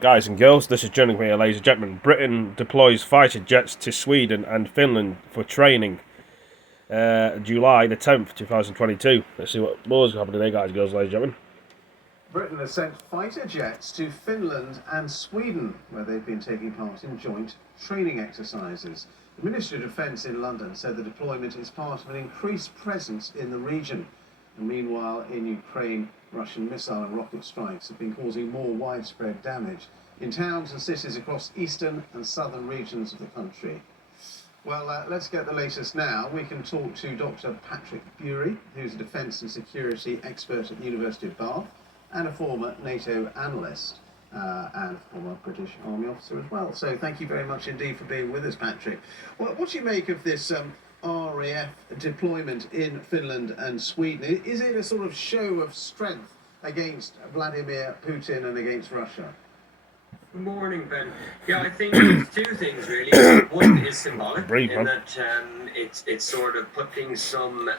Guys and girls, this is Johnny here, ladies and gentlemen. Britain deploys fighter jets to Sweden and Finland for training. July the 10th, 2022. Let's see what more is happening today, guys and girls, ladies and gentlemen. Britain has sent fighter jets to Finland and Sweden, where they've been taking part in joint training exercises. The Ministry of Defence in London said the deployment is part of an increased presence in the region. And meanwhile, in Ukraine, Russian missile and rocket strikes have been causing more widespread damage in towns and cities across eastern and southern regions of the country. Well, let's get the latest now. We can talk to Dr. Patrick Bury, who's a defence and security expert at the University of Bath and a former NATO analyst and former British Army officer as well. So thank you very much indeed for being with us, Patrick. Well, what do you make of this RAF deployment in Finland and Sweden? Is it a sort of show of strength against Vladimir Putin and against Russia? Good morning, Ben. Yeah, I think it's two things really. One is symbolic in that it's sort of putting some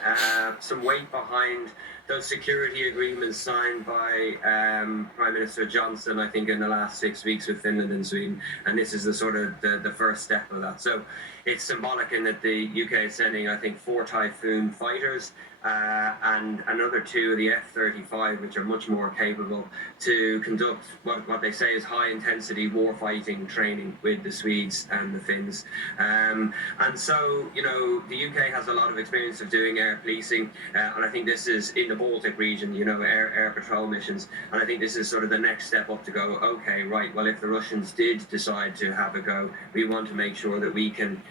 weight behind those security agreements signed by Prime Minister Johnson, I think, in the last 6 weeks with Finland and Sweden, and this is the sort of the first step of that. So it's symbolic in that the UK is sending, I think, 4 Typhoon fighters and another 2 of the F-35, which are much more capable to conduct what they say is high-intensity war-fighting training with the Swedes and the Finns. And so, you know, the UK has a lot of experience of doing air policing, and I think this is in the Baltic region, you know, air patrol missions, and I think this is sort of the next step up to go, okay, right, well, if the Russians did decide to have a go, we want to make sure that we can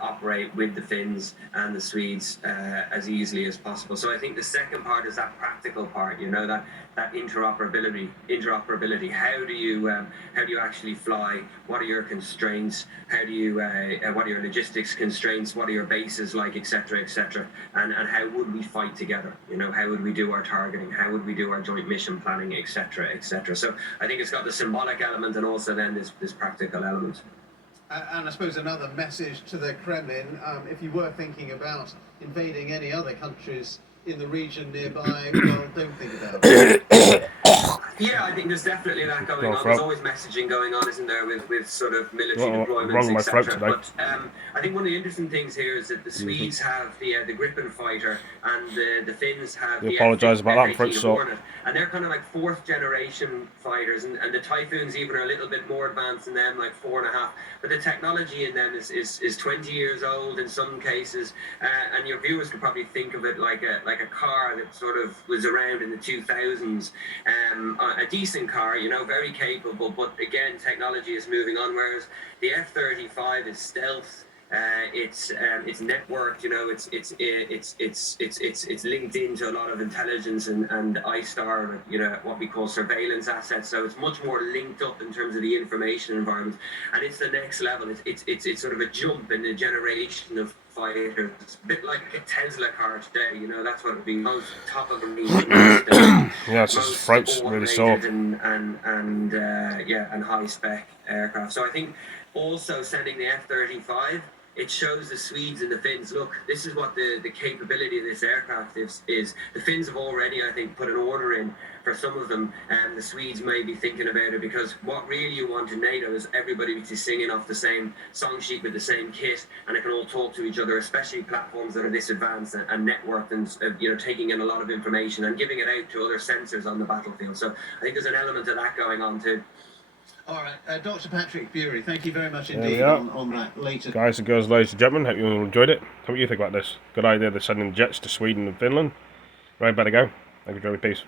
operate with the Finns and the Swedes as easily as possible. So I think the second part is that practical part, you know, that interoperability. How do you actually fly? What are your constraints? How do you what are your logistics constraints? What are your bases like, etc., etc. And how would we fight together? You know, how would we do our targeting? How would we do our joint mission planning, etc., etc. So I think it's got the symbolic element and also then this practical element. And I suppose another message to the Kremlin, if you were thinking about invading any other countries in the region nearby, well, don't think about it. Yeah, I think there's definitely that going on. There's always messaging going on, isn't there, with sort of military deployments, etc. But I think one of the interesting things here is that the Swedes have the Gripen fighter and the Finns have the F-18 Hornet, and they're kind of like 4th generation fighters, and the Typhoons even are a little bit more advanced than them, like 4.5. But the technology in them is 20 years old in some cases, and your viewers could probably think of it like a car that sort of was around in the 2000s. A decent car, you know, very capable, but again, technology is moving on. Whereas the F-35 is stealth. It's networked, you know. It's linked into a lot of intelligence and ISTAR, you know, what we call surveillance assets. So it's much more linked up in terms of the information environment, and it's the next level. It's sort of a jump in the generation of fighters. It's a bit like a Tesla car today, you know. That's what it would be. Most top of the range, yeah, it's just fronts really soft and high spec aircraft. So I think also sending the F-35, it shows the Swedes and the Finns, look, this is what the capability of this aircraft is. The Finns have already, I think, put an order in for some of them, and the Swedes may be thinking about it, because what really you want in NATO is everybody to be singing off the same song sheet with the same kit, and it can all talk to each other, especially platforms that are this advanced and networked and you know, taking in a lot of information and giving it out to other sensors on the battlefield. So I think there's an element of that going on too. All right, Dr. Patrick Bury, thank you very much indeed on that later. Guys and girls, ladies and gentlemen, hope you all enjoyed it. What do you think about this? Good idea, they're sending jets to Sweden and Finland. Right, better go. Thank you, Joey. Peace.